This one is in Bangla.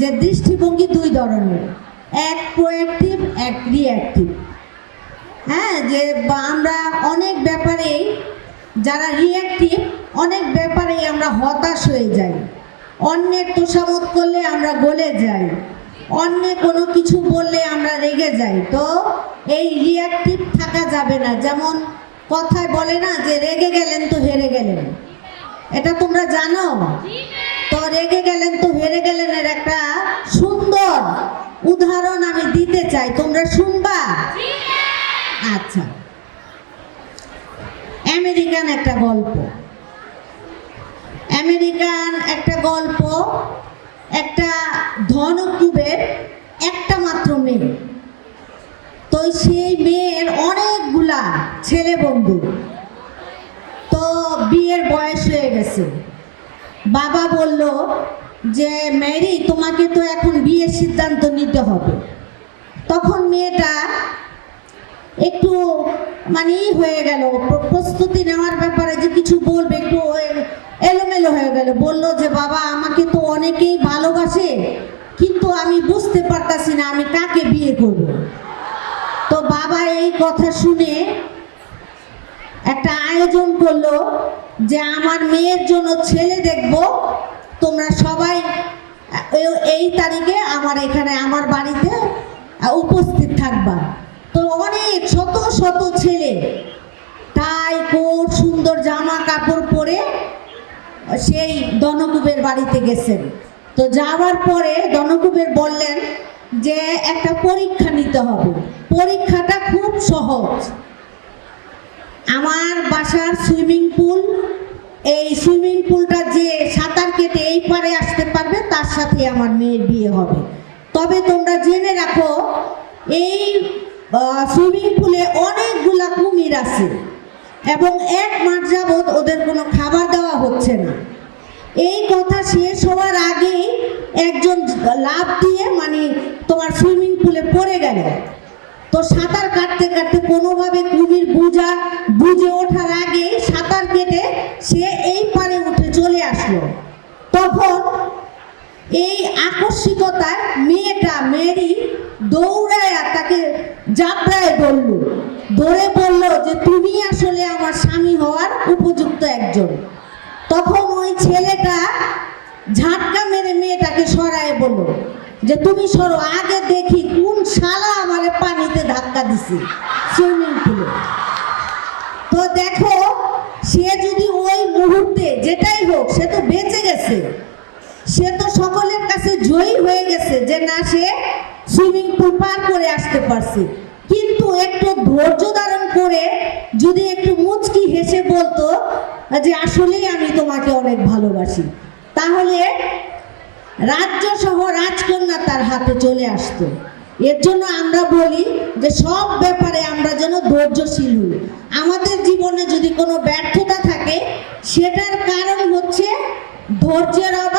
যে দৃষ্টিভঙ্গি দুই ধরনের, এক প্রোঅ্যাক্টিভ, এক রিঅ্যাক্টিভ। হ্যাঁ, যে আমরা অনেক ব্যাপারেই যারা রিঅ্যাক্টিভ, অনেক ব্যাপারেই আমরা হতাশ হয়ে যাই, অন্যের তোষামত করলে আমরা গলে যাই, অন্যে কোনো কিছু বললে আমরা রেগে যাই। তো এই রিঅ্যাক্টিভ থাকা যাবে না। যেমন কথায় বলে না যে রেগে গেলেন তো হেরে গেলেন, এটা তোমরা জানো? তো রেগে গেলেন তো হেরে গেলেন এর একটা সুন্দর উদাহরণ আমি দিতে চাই, তোমরা শুনবা? আচ্ছা, আমেরিকান একটা গল্প। আমেরিকান একটা গল্প, একটা ধনকুবের একটা মাত্র মেয়ে। তো সেই মেয়ের অনেকগুলা ছেলে বন্ধু। তো বিয়ের বয়স হয়ে গেছে। বাবা বলল যে মেরি, তোমাকে তো এখন বিয়ের সিদ্ধান্ত নিতে হবে। তখন মেয়েটা একটু মানে হয়ে গেল, প্রস্তুতি নেওয়ার ব্যাপারে যে কিছু বলবে একটু এলোমেলো হয়ে গেল। বলল যে বাবা, আমাকে তো অনেকেই ভালোবাসে, কিন্তু আমি বুঝতে পারতাছি না আমি কাকে বিয়ে করব। তো বাবা এই কথা শুনে একটা আয়োজন করলো যে আমার মেয়ের জন্য ছেলে দেখব, তোমরা সবাই এই তারিখে আমার এখানে আমার বাড়িতে উপস্থিত থাকবা। তো অনেক শত শত ছেলে টাই কোট সুন্দর জামা কাপড় পরে সেই ধনকুবের বাড়িতে গেছেন। তো যাওয়ার পরে ধনকুবের বললেন যে একটা পরীক্ষা নিতে হবে। পরীক্ষাটা খুব সহজ। আমার বাসার সুইমিং পুল, এই সুইমিং পুলটা যে সাঁতার কেটে এই পারে আসতে পারবে তার সাথে আমার মেয়ের বিয়ে হবে। তবে তোমরা জেনে রাখো, এই সুইমিং পুলে অনেকগুলা কুমির আছে এবং 1 মাস যাবৎ ওদের কোনো খাবার দেওয়া হচ্ছে না। এই কথা শেষ হওয়ার আগেই একজন লাফ দিয়ে মানে তোমার সুইমিং পুলে পড়ে গেল। তো সাঁতার কাটতে কাটতে কোনোভাবে কুমির বুঝে ওঠার আগে সাঁতার কেটে সে এই পারে উঠে চলে আসলো। তখন এই আকস্মিকতায় মেয়েটা মেরি দৌড়ায় তাকে জাপড়ায় ধরে বলল যে তুমি আসলে আমার স্বামী হওয়ার উপযুক্ত একজন। তখন ওই ছেলেটা ঝাটকা মেরে মেয়েটাকে সরায় বলল যে তুমি সরো, আগে দেখি কোন শালা আমারে পানিতে ধাক্কা দিছে সুইমিং পুলে। তো দেখো, সে যদি ওই মুহূর্তে যেটাই হোক, সে তো বেঁচে গেছে, সে তো সকলের কাছে জয়ী হয়ে গেছে যে না, সে সুইমিং পুল পার করে আসতে পারছে। কিন্তু একটু ধৈর্য ধারণ করে যদি একটু মুচকি হেসে বলতো যে আসলেই আমি তোমাকে অনেক ভালোবাসি, তাহলে রাজ্য সহ রাজকন্যা তার হাতে চলে আসতো। এর জন্য আমরা বলি যে সব ব্যাপারে আমরা যেন ধৈর্যশীল হই। আমাদের জীবনে যদি কোনো ব্যর্থতা থাকে, সেটার কারণ হচ্ছে ধৈর্যের অভাব